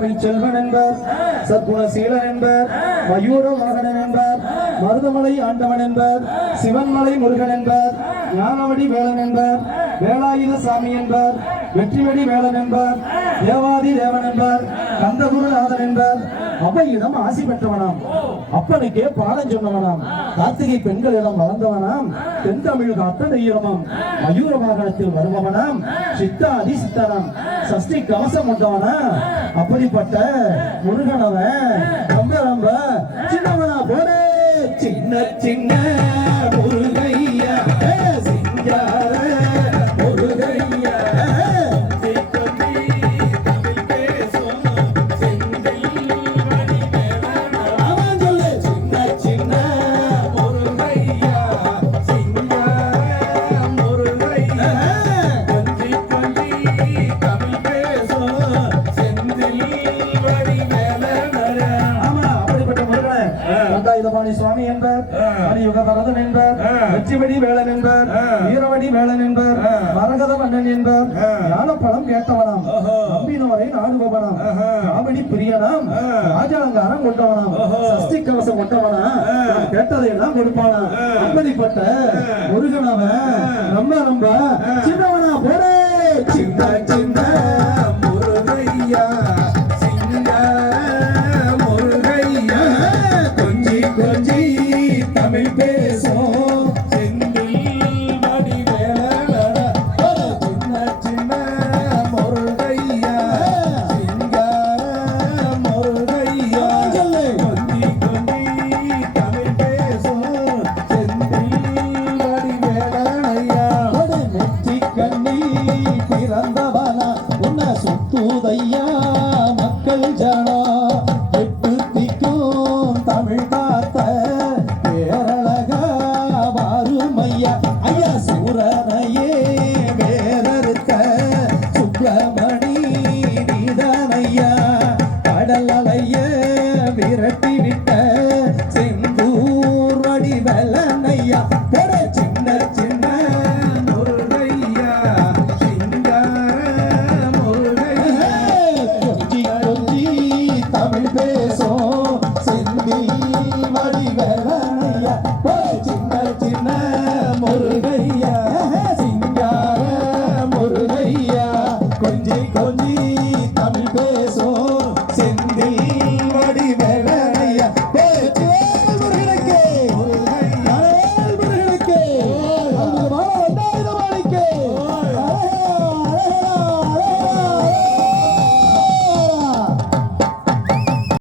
மதுராவில் செல்வன் என்பர் சத்குணசீலன் என்பர் மயூர மகன் என்பர் மருதமலை ஆண்டவன் என்பர் சிவன்மலை முருகன் என்பர் ஞானவடி வேலன் என்பர் வேலாயுத சாமி என்பர் வெற்றிவடி வேலன் என்பர் தேவாதி தேவன் என்பர் கந்தகுருநாதன் என்பர் அவையிடம் ஆசி பெற்றவனாம். அப்பனுக்கே பாடம் சொன்னவனாம். கார்த்திகை பெண்களிடம் வளர்ந்தவனாம். தென்தமிழ் காத்த தெய்வமாம். மயூர வாகனத்தில் வருபவனாம். சித்தாதி சித்தனாம் சஷ்டி கவசம் கொண்டவனா அப்படிப்பட்ட முருகனவன் ரொம்ப ரொம்ப சின்னவனா போனே சின்ன சின்ன தண்டாயுதபாணி சுவாமி என்பார் மணியுக வரதன் என்பார் வெற்றிவடி வேளன் என்பார் வீரவடி வேளன் என்பார் மரகத மன்னன் என்பார் ஞானப்பழம் கேட்டவனாம் நம்பினோரை நாடுபவனாம் காவடி பிரியனாம் ராஜாலங்காரம் கொண்டவனாம் சஷ்டி கவசம் கொண்டவனாம் நாம் கேட்டதை எல்லாம் கொடுப்பானாம் அப்படிப்பட்ட முருகனவன் ரொம்ப ரொம்ப சின்னவனா போடே சின்ன சின்ன. ஐயா ஐயா சூரனையே வேறறுத்த சுப்பிரமணி நீதானையா கடலைய விரட்டி விட்ட செந்தூர் வடிவலனையா சின்ன சின்ன முருகையா சிங்கார முருகையா. கொஞ்சி கொஞ்சி தமிழ் பேசும்